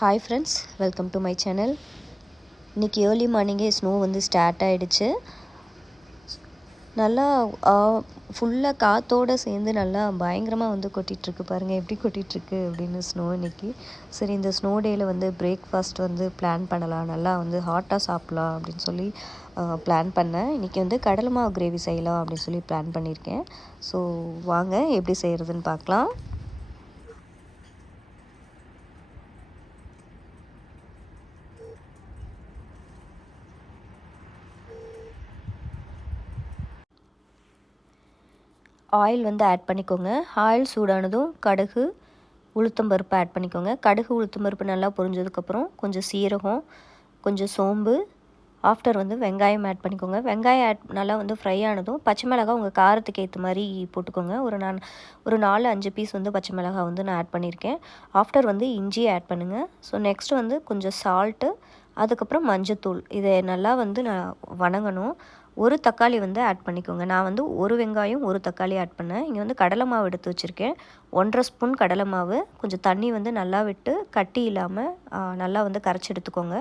Hi friends, welcome to my channel. இன்றைக்கி early மார்னிங்கே snow வந்து ஸ்டார்ட் ஆகிடுச்சு. நல்லா ஃபுல்லாக காற்றோடு சேர்ந்து நல்லா பயங்கரமாக வந்து கொட்டிகிட்ருக்கு. பாருங்கள் எப்படி கொட்டிகிட்ருக்கு அப்படின்னு ஸ்னோ இன்றைக்கி. சரி, இந்த ஸ்னோ டேயில் வந்து பிரேக்ஃபாஸ்ட் வந்து பிளான் பண்ணலாம், நல்லா வந்து ஹாட்டாக சாப்பிட்லாம் அப்படின்னு சொல்லி பிளான் பண்ணேன். இன்றைக்கி வந்து கடலை மாவு கிரேவி செய்யலாம் அப்படின்னு சொல்லி பிளான் பண்ணியிருக்கேன். ஸோ வாங்க எப்படி செய்கிறதுன்னு பார்க்கலாம். ஆயில் வந்து ஆட் பண்ணிக்கோங்க. ஆயில் சூடானதும் கடுகு உளுத்தம்பருப்பு ஆட் பண்ணிக்கோங்க. கடுகு உளுத்தம்பருப்பு நல்லா பொரிஞ்சதுக்கப்புறம் கொஞ்சம் சீரகம், கொஞ்சம் சோம்பு, ஆஃப்டர் வந்து வெங்காயம் ஆட் பண்ணிக்கோங்க. வெங்காயம் நல்லா வந்து ஃப்ரை ஆனதும் பச்சை மிளகாய் உங்கள் காரத்துக்கு ஏற்ற மாதிரி போட்டுக்கோங்க. ஒரு 4-5 பீஸ் வந்து பச்சை மிளகாய் வந்து நான் ஆட் பண்ணியிருக்கேன். ஆஃப்டர் வந்து இஞ்சி ஆட் பண்ணுங்கள். ஸோ நெக்ஸ்ட்டு வந்து கொஞ்சம் சால்ட்டு, அதுக்கப்புறம் மஞ்சத்தூள். இதை நல்லா வந்து நான் வணங்கணும். ஒரு தக்காளி வந்து ஆட் பண்ணிக்கோங்க. நான் வந்து ஒரு வெங்காயம் ஒரு தக்காளி ஆட் பண்ணேன். இங்கே வந்து கடலை மாவு எடுத்து வச்சுருக்கேன். 1.5 ஸ்பூன் கடலை மாவு, கொஞ்சம் தண்ணி வந்து நல்லா விட்டு கட்டி இல்லாமல் நல்லா வந்து கரைச்சி எடுத்துக்கோங்க.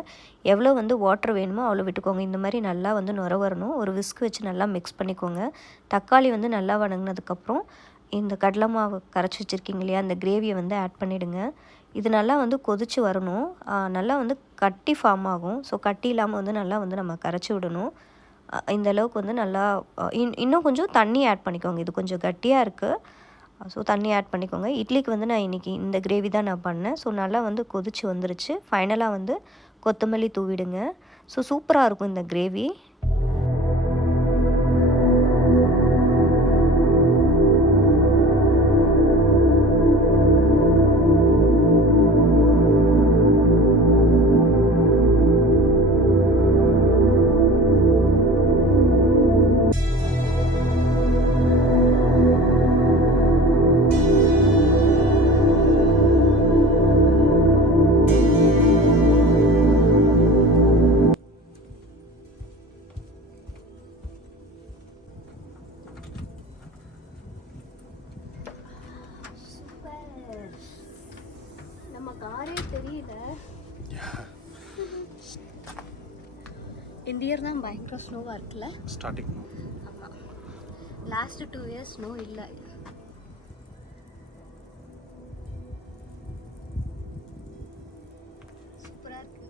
எவ்வளோ வந்து வாட்டர் வேணுமோ அவ்வளோ விட்டுக்கோங்க. இந்த மாதிரி நல்லா வந்து நுர வரணும். ஒரு விஸ்க் வச்சு நல்லா மிக்ஸ் பண்ணிக்கோங்க. தக்காளி வந்து நல்லா வணங்கினதுக்கப்புறம் இந்த கடலை மாவு கரைச்சி வச்சுருக்கீங்க இல்லையா, அந்த கிரேவியை வந்து ஆட் பண்ணிவிடுங்க. இது நல்லா வந்து கொதித்து வரணும். நல்லா வந்து கட்டி ஃபார்ம் ஆகும். ஸோ கட்டி இல்லாமல் வந்து நல்லா வந்து நம்ம கரைச்சி விடணும். இந்த அளவுக்கு வந்து நல்லா இன்னும் கொஞ்சம் தண்ணி ஆட் பண்ணிக்கோங்க. இது கொஞ்சம் கட்டியாக இருக்குது. ஸோ தண்ணி ஆட் பண்ணிக்கோங்க. இட்லிக்கு வந்து நான் இன்றைக்கி இந்த கிரேவி தான் நான் பண்ணேன். ஸோ நல்லா வந்து கொதித்து வந்துருச்சு. ஃபைனலாக வந்து கொத்தமல்லி தூவிடுங்க. ஸோ சூப்பராக இருக்கும் இந்த கிரேவி. காரே தெரியல. இந்த இயர் தான் பயங்கர ஸ்னோவாக இருக்குல்ல. ஸ்டார்டிங் ஆமாம், லாஸ்ட் 2 இயர்ஸ் ஸ்னோ இல்லை. சூப்பராக இருக்கு.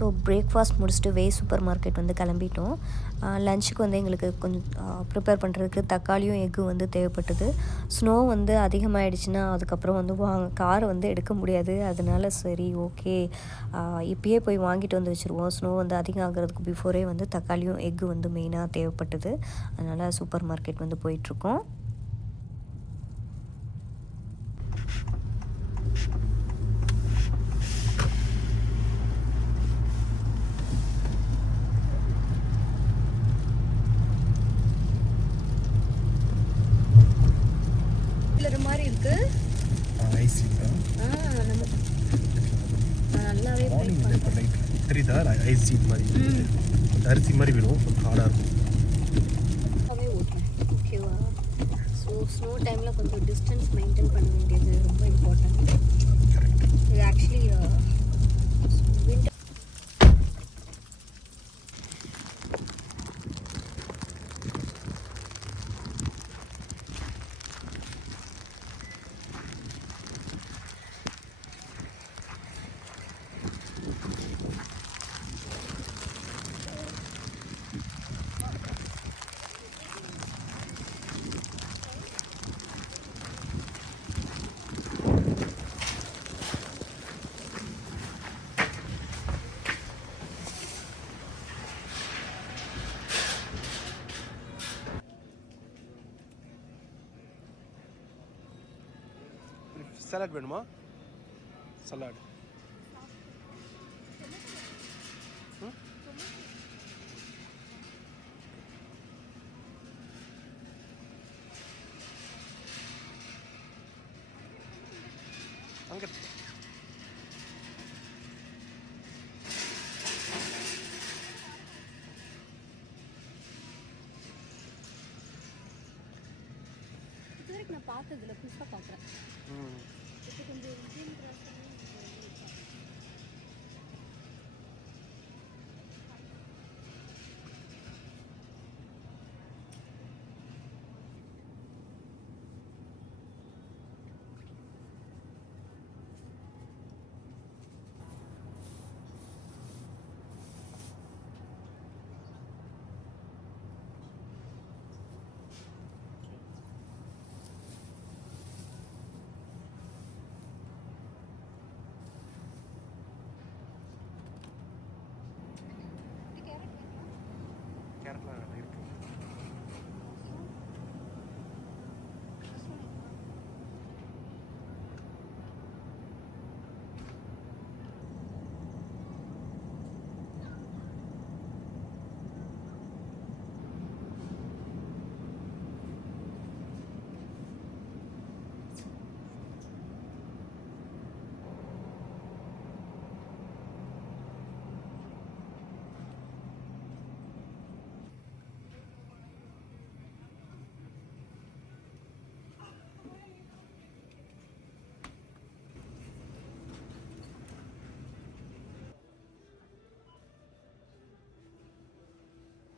ஸோ பிரேக்ஃபாஸ்ட் முடிச்சுட்டு வே சூப்பர் மார்க்கெட் வந்து கிளம்பிட்டோம். லஞ்சுக்கு வந்து எங்களுக்கு கொஞ்சம் ப்ரிப்பேர் பண்ணுறதுக்கு தக்காளியும் எக்கும் வந்து தேவைப்பட்டது. ஸ்னோ வந்து அதிகமாகிடுச்சுன்னா அதுக்கப்புறம் வந்து காரை வந்து எடுக்க முடியாது. அதனால சரி ஓகே இப்பயே போய் வாங்கிட்டு வந்து வச்சுருவோம். ஸ்னோ வந்து அதிகம் ஆகிறதுக்கு பிஃபோரே வந்து தக்காளியும் எக்கு வந்து மெயினாக தேவைப்பட்டது. அதனால் சூப்பர் மார்க்கெட் வந்து போயிட்டுருக்கோம். மாதிரி இருக்கு நல்லாவே தெரியுதா ஐஸ் சீட் மாதிரி அரிசி மாதிரி விடும் ஹார்டாக இருக்கும். ஓகேவா? ஸோ ஸ்னோ டைமில் கொஞ்சம் டிஸ்டன்ஸ் மெயின்டைன் பண்ண வேண்டியது ரொம்ப இம்பார்ட்டன்ட். இது ஆக்சுவலி வின்டர் சலாட் வேணுமா? சலாட் அங்கே இதுவரைக்கும் நான் பார்த்ததில்ல, புதுசாக பார்க்குறேன். இப்போ கொஞ்சம் கேரட்லாம் இருக்கு.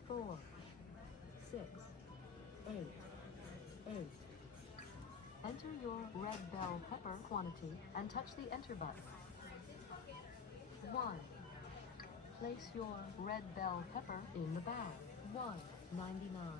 Four, 6, 8, 8. Enter your red bell pepper quantity and touch the enter button. 1. Place your red bell pepper in the bag. $1.99.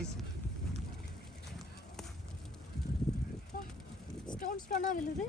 Ice ஸ்டோனாக விழுது.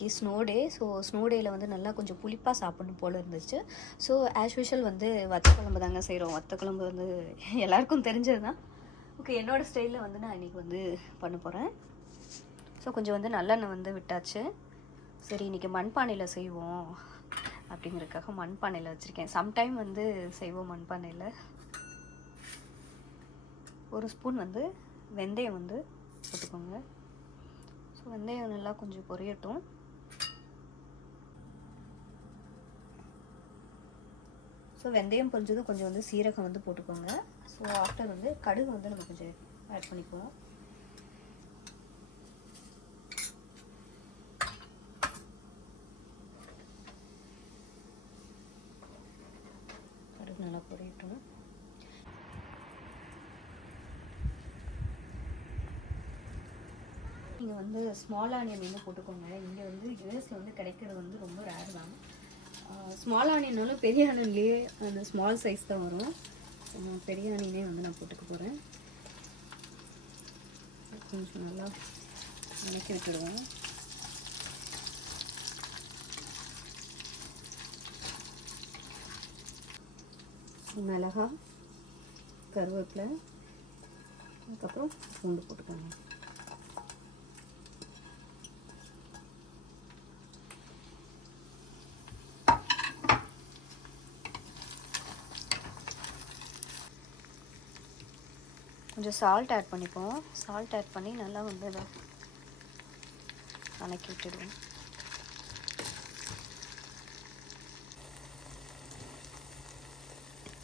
இன்றைக்கி ஸ்னோ டே. ஸோ ஸ்னோ டேயில் வந்து நல்லா கொஞ்சம் புளிப்பாக சாப்பிடணும் போல் இருந்துச்சு. ஸோ ஆஸ் யூஷுவல் வந்து வத்த குழம்பு தாங்க செய்கிறோம். வத்த குழம்பு வந்து எல்லாருக்கும் தெரிஞ்சது தான். ஓகே, என்னோடய ஸ்டைலில் வந்து நான் இன்றைக்கி வந்து பண்ண போகிறேன். ஸோ கொஞ்சம் வந்து நல்லெண்ணெய் வந்து விட்டாச்சு. சரி இன்றைக்கி மண்பானையில் செய்வோம் அப்படிங்கிறதுக்காக மண்பானையில் வச்சுருக்கேன். சம்டைம் வந்து செய்வோம் மண்பானையில். ஒரு ஸ்பூன் வந்து வெந்தயம் வந்து போட்டுக்கோங்க. ஸோ வெந்தயம் நல்லா கொஞ்சம் பொரியட்டும். ஸோ வெந்தயம் பொரிஞ்சதும் கொஞ்சம் வந்து சீரகம் வந்து போட்டுக்கோங்க. ஸோ ஆஃப்டர் வந்து கடுகு வந்து நம்ம கொஞ்சம் ஆட் பண்ணிக்குவோம். கடுகு நல்லா பொரியட்டும். நீங்கள் வந்து ஸ்மால் ஆனியன் வந்து போட்டுக்கோங்க. இங்கே வந்து யூஎஸில் வந்து கிடைக்கிறது வந்து ரொம்ப ரேர் தான். ஸ்மால் ஆனியனாலும் பெரிய ஆனியன்லேயே அந்த ஸ்மால் சைஸ் தான் வரும். பெரிய ஆனியனே வந்து நான் போட்டுக்க போகிறேன். கொஞ்சம் நல்லா வதக்கி விட்டுடுவோம். மிளகா, கருவேப்பிலை, அதுக்கப்புறம் பூண்டு போட்டுக்கோங்க. கொஞ்சம் சால்ட் ஆட் பண்ணிப்போம். சால்ட் ஆட் பண்ணி நல்லா வந்து இதை வதக்கி விட்டுடுவோம்.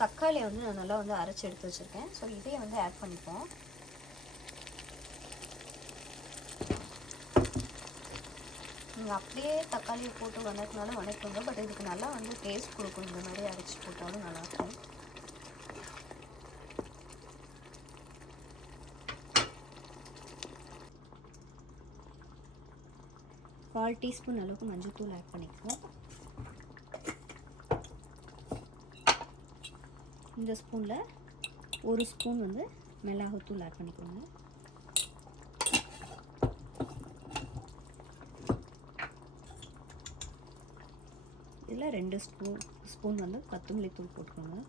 தக்காளியை வந்து நான் நல்லா வந்து அரைச்சி எடுத்து வச்சுருக்கேன். ஸோ இதையே வந்து ஆட் பண்ணிப்போம். நீங்கள் அப்படியே தக்காளியை போட்டு வதக்கினாலும் வதக்குங்க. பட் இதுக்கு நல்லா வந்து டேஸ்ட் கொடுக்கும். இந்த மாதிரி அரைச்சி போட்டாலும் நல்லாயிருக்கும். 1/4 டீஸ்பூன் அளவுக்கு மஞ்சள்தூள் ஆட் பண்ணிக்குவோம். இந்த ஸ்பூனில் 1 ஸ்பூன் வந்து மிளகாத்தூள் ஆட் பண்ணிக்கோங்க. இதில் 2 ஸ்பூன் வந்து கொத்தமல்லி தூள் போட்டுக்கோங்க.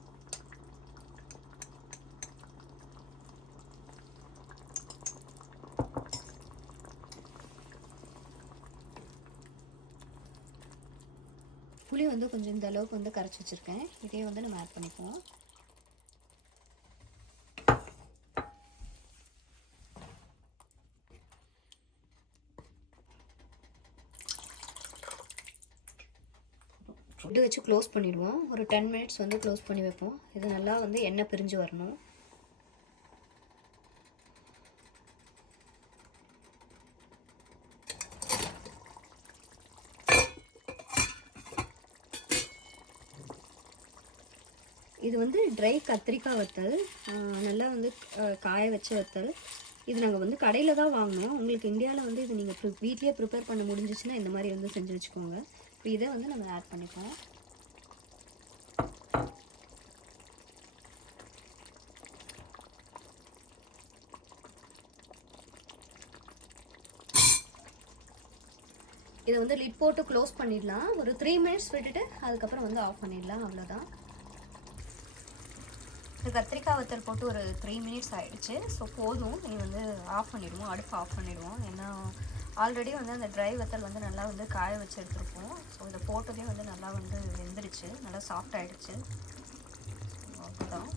புளி வந்து கொஞ்சம் இந்த அளவுக்கு வந்து கரைச்சி வச்சுருக்கேன். இதே வந்து நம்ம ஆட் பண்ணிப்போம். இது வச்சு க்ளோஸ் பண்ணிடுவோம். ஒரு 10 மினிட்ஸ் வந்து க்ளோஸ் பண்ணி வைப்போம். இது நல்லா வந்து எண்ணெய் பிரிஞ்சு வரணும். இது வந்து ட்ரை கத்திரிக்காய் வத்தல், நல்லா வந்து காய வச்ச வத்தல். இது நாங்கள் வந்து கடையில் தான் வாங்கினோம். உங்களுக்கு இந்தியாவில் வந்து இது நீங்கள் வீட்லேயே ப்ரிப்பேர் பண்ண முடிஞ்சிச்சுன்னா இந்த மாதிரி வந்து செஞ்சு வச்சுக்கோங்க. இப்போ இதை வந்து நம்ம ஆட் பண்ணிப்போம். இதை வந்து லிட் போட்டு க்ளோஸ் பண்ணிடலாம். ஒரு 3 மினிட்ஸ் விட்டுட்டு அதுக்கப்புறம் வந்து ஆஃப் பண்ணிடலாம். அவ்வளோதான். கத்திரிக்காய் வத்தல் போட்டு ஒரு 3 மினிட்ஸ் ஆகிடுச்சு. ஸோ போதும். இது வந்து ஆஃப் பண்ணிடுவோம். அடுப்பு ஆஃப் பண்ணிடுவோம். ஏன்னா ஆல்ரெடி வந்து அந்த ட்ரை வத்தல் வந்து நல்லா வந்து காய வச்சு எடுத்துருப்போம். ஸோ இதை போட்டதே வந்து நல்லா வந்து வெந்துடுச்சு. நல்லா சாஃப்ட் ஆகிடுச்சு. அவ்வளோதான்.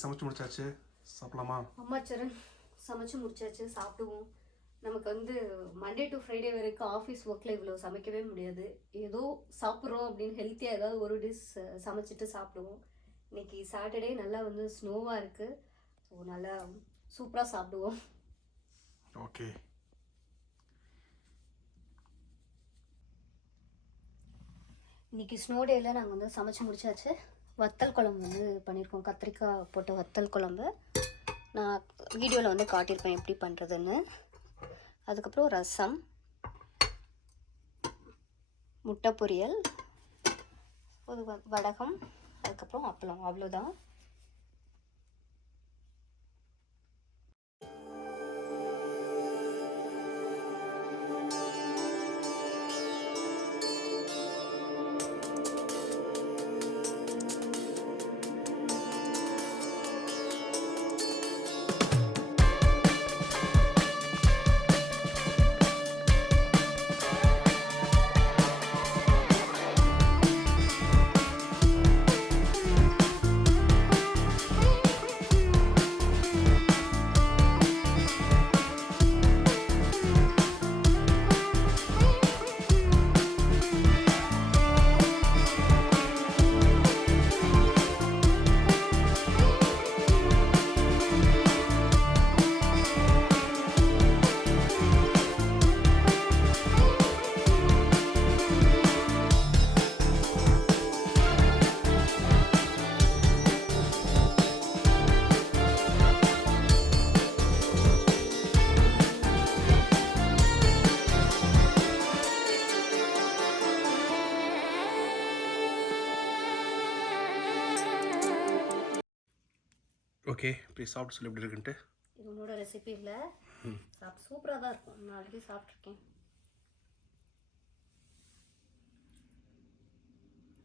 சமைச்சு முடிச்சாச்சு, சாப்பிடலாமா? அம்மா சரண், சமைச்சு முடிச்சாச்சு, சாப்பிடுவோம். நமக்கு வந்து மண்டே டு ஃப்ரைடே வரைக்கும் ஆஃபீஸ் ஒர்க்கில் இவ்வளோ சமைக்கவே முடியாது. ஏதோ சாப்பிட்றோம் அப்படின்னு ஹெல்த்தியாக ஏதாவது ஒரு டிஷ் சமைச்சிட்டு சாப்பிடுவோம். இன்றைக்கி சாட்டர்டே நல்லா வந்து ஸ்னோவாக இருக்குது. ஸோ நல்லா சூப்பராக சாப்பிடுவோம். ஓகே. இன்றைக்கி ஸ்னோ டேயில் நாங்கள் வந்து சமைச்சு முடிச்சாச்சு. வத்தல் குழம்பு வந்து பண்ணியிருக்கோம். கத்திரிக்காய் போட்ட வத்தல் குழம்பு நான் வீடியோவில் வந்து காட்டியிருப்பேன் எப்படி பண்ணுறதுன்னு. அதுக்கப்புறம் ரசம், முட்டை பொரியல், ஒரு வடகம், அதுக்கப்புறம் அப்பளம், அவ்வளோதான். ஓகே, இப்படி சாப்பிட்டு சொல்லி எப்படி இருக்குன்ட்டு. இது உன்னோட ரெசிபி இல்லை, சூப்பராக தான் இருக்கும். நான் ஆல்ரெடி சாப்பிட்ருக்கேன்.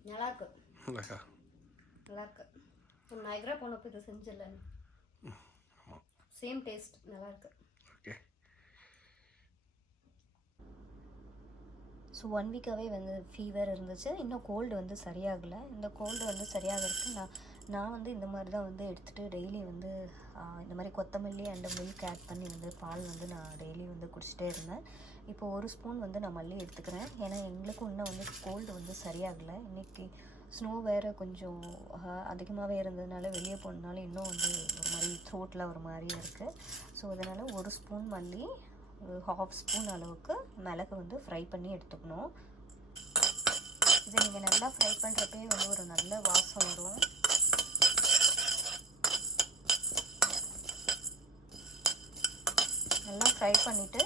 நல்லாயிருக்கு. நல்லாயிருக்கு. நயக்ரா போனப்போ இதை செஞ்சிடல, சேம் டேஸ்ட், நல்லாயிருக்கு. ஓகே. ஸோ 1 வீக்காகவே வந்து ஃபீவர் இருந்துச்சு. இன்னும் கோல்டு வந்து சரியாகலை. இந்த கோல்டு வந்து சரியாகிறதுக்கு நான் வந்து இந்த மாதிரி தான் வந்து எடுத்துகிட்டு டெய்லி வந்து இந்த மாதிரி கொத்தமல்லி அண்ட் மில்க் ஆட் பண்ணி வந்து பால் வந்து நான் டெய்லி வந்து குடிச்சிட்டே இருந்தேன். இப்போ 1 ஸ்பூன் வந்து நான் மல்லி எடுத்துக்கிறேன். ஏன்னா எங்களுக்கும் இன்னும் வந்து கோல்டு வந்து சரியாகலை. இன்றைக்கி ஸ்னோ வேறு கொஞ்சம் அதிகமாகவே இருந்ததுனால வெளியே போனதுனால இன்னும் வந்து ஒரு மாதிரி த்ரோட்டில் ஒரு மாதிரி இருக்குது. ஸோ அதனால் 1 ஸ்பூன் மல்லி, ஒரு 1/2 ஸ்பூன் அளவுக்கு மிளகு வந்து ஃப்ரை பண்ணி எடுத்துக்கணும். இதை நீங்கள் நல்லா ஃப்ரை பண்ணுறப்பே வந்து ஒரு நல்ல வாசம் வரும். நல்லா ஃப்ரை பண்ணிவிட்டு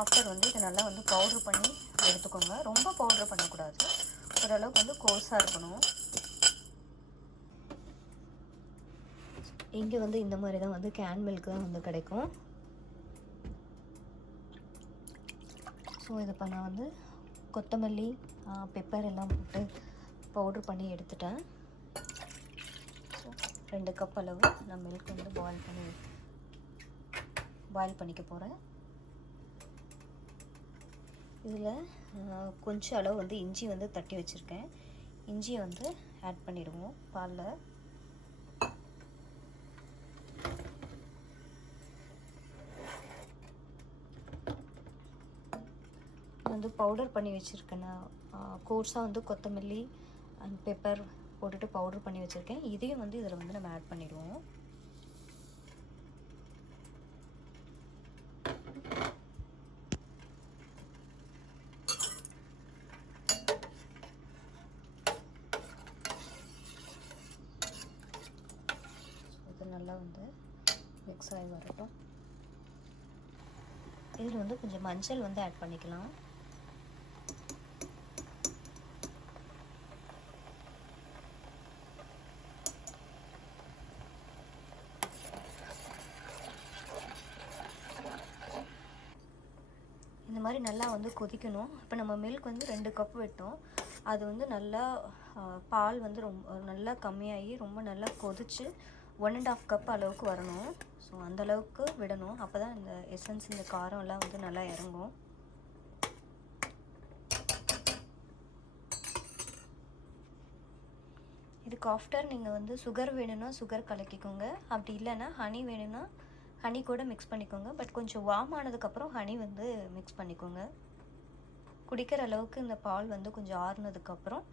ஆஃப்டர் வந்து இதை நல்லா வந்து பவுட்ரு பண்ணி எடுத்துக்கோங்க. ரொம்ப பவுட்ரு பண்ணக்கூடாது, ஓரளவுக்கு வந்து கோர்ஸாக இருக்கணும். இங்கே வந்து இந்த மாதிரி தான் வந்து கேன் மில்க் தான் வந்து கிடைக்கும். ஸோ இது இப்போ நான் வந்து கொத்தமல்லி, பெப்பர் எல்லாம் போட்டு பவுட்ரு பண்ணி எடுத்துட்டேன். ஸோ 2 கப் அளவு நான் மில்க் வந்து பாயில் பண்ணிக்க போகிறேன். இதில் கொஞ்சம் அளவு வந்து இஞ்சி வந்து தட்டி வச்சுருக்கேன். இஞ்சியை வந்து ஆட் பண்ணிடுவோம் பாலில். வந்து பவுடர் பண்ணி வச்சுருக்கேன். நான் கோர்ஸாக வந்து கொத்தமல்லி அண்ட் பெப்பர் போட்டுட்டு பவுடர் பண்ணி வச்சுருக்கேன். இதையும் வந்து இதில் வந்து நம்ம ஆட் பண்ணிடுவோம். இது நல்லா வந்து மிக்ஸ் ஆகி வரட்டும். இதில் வந்து கொஞ்சம் மஞ்சள் வந்து ஆட் பண்ணிக்கலாம். இந்த மாதிரி நல்லா வந்து கொதிக்கணும். இப்போ நம்ம மில்க் வந்து 2 கப் விட்டோம். அது வந்து நல்லா பால் வந்து ரொம்ப நல்லா கம்மியாகி ரொம்ப நல்லா கொதித்து 1.5 கப் அளவுக்கு வரணும். ஸோ அந்தளவுக்கு விடணும். அப்போ தான் இந்த எசன்ஸ், இந்த காரம் எல்லாம் வந்து நல்லா இறங்கும். இதுக்கு ஆஃப்டர் நீங்கள் வந்து சுகர் வேணும்னா சுகர் கலக்கிக்கோங்க. அப்படி இல்லைன்னா ஹனி வேணும்னா ஹனி கூட மிக்ஸ் பண்ணிக்கோங்க. பட் கொஞ்சம் வார்ம் ஆனதுக்கப்புறம் ஹனி வந்து மிக்ஸ் பண்ணிக்கோங்க. குடிக்கிற அளவுக்கு இந்த பால் வந்து கொஞ்சம் ஆறுனதுக்கப்புறம்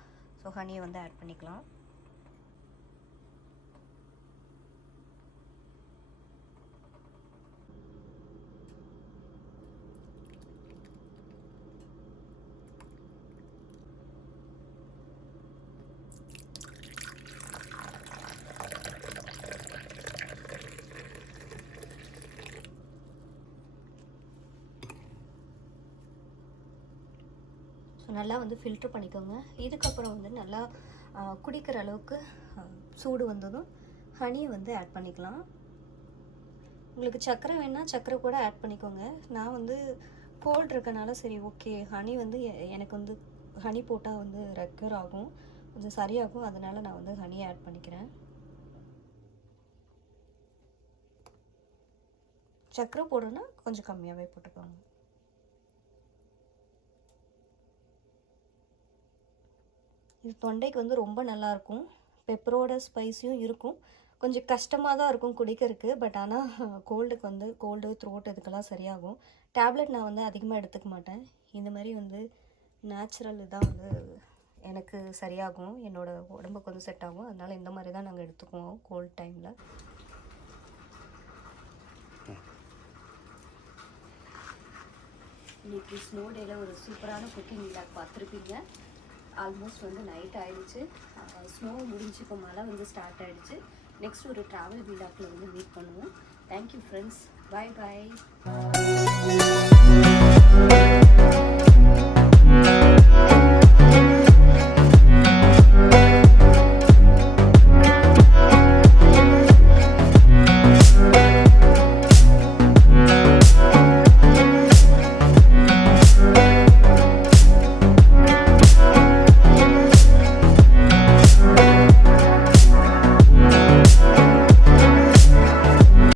ஸோ ஹனியை வந்து ஆட் பண்ணிக்கலாம். ஸோ ஸோ நல்லா வந்து ஃபில்ட்ரு பண்ணிக்கோங்க. இதுக்கப்புறம் வந்து நல்லா குடிக்கிற அளவுக்கு சூடு வந்ததும் ஹனியை வந்து ஆட் பண்ணிக்கலாம். உங்களுக்கு சர்க்கரை வேணால் சர்க்கரை கூட ஆட் பண்ணிக்கோங்க. நான் வந்து கோல்டு இருக்கனால சரி ஓகே ஹனி வந்து எனக்கு வந்து ஹனி போட்டால் வந்து ரெக்கர் ஆகும், கொஞ்சம் சரியாகும், அதனால் நான் வந்து ஹனியை ஆட் பண்ணிக்கிறேன். சர்க்கரை போடுறேன்னா கொஞ்சம் கம்மியாகவே போட்டுக்கோங்க. இது தொண்டைக்கு வந்து ரொம்ப நல்லாயிருக்கும். பெப்பரோட ஸ்பைஸியும் இருக்கும். கொஞ்சம் கஷ்டமாக தான் இருக்கும் குடிக்கிறதுக்கு. பட் ஆனால் கோல்டுக்கு வந்து கோல்டு த்ரோட் இதுக்கெல்லாம் சரியாகும். டேப்லெட் நான் வந்து அதிகமாக எடுத்துக்க மாட்டேன். இந்த மாதிரி வந்து நேச்சுரல் இதான் வந்து எனக்கு சரியாகும், என்னோடய உடம்புக்கு வந்து செட் ஆகும். அதனால் இந்த மாதிரி தான் நாங்கள் எடுத்துக்குவோம் கோல்டு டைமில். இன்றைக்கி ஸ்னோ டேயில் ஒரு சூப்பரான குக்கிங் விளாக் பார்த்துருப்பீங்க. ஆல்மோஸ்ட் வந்து நைட் ஆகிடுச்சு, ஸ்னோ முடிஞ்சு இப்போ மழை வந்து ஸ்டார்ட் ஆகிடுச்சு. நெக்ஸ்ட் ஒரு ட்ராவல் விளாக்கில் வந்து மீட் பண்ணுவோம். தேங்க்யூ ஃப்ரெண்ட்ஸ், பாய் பாய்.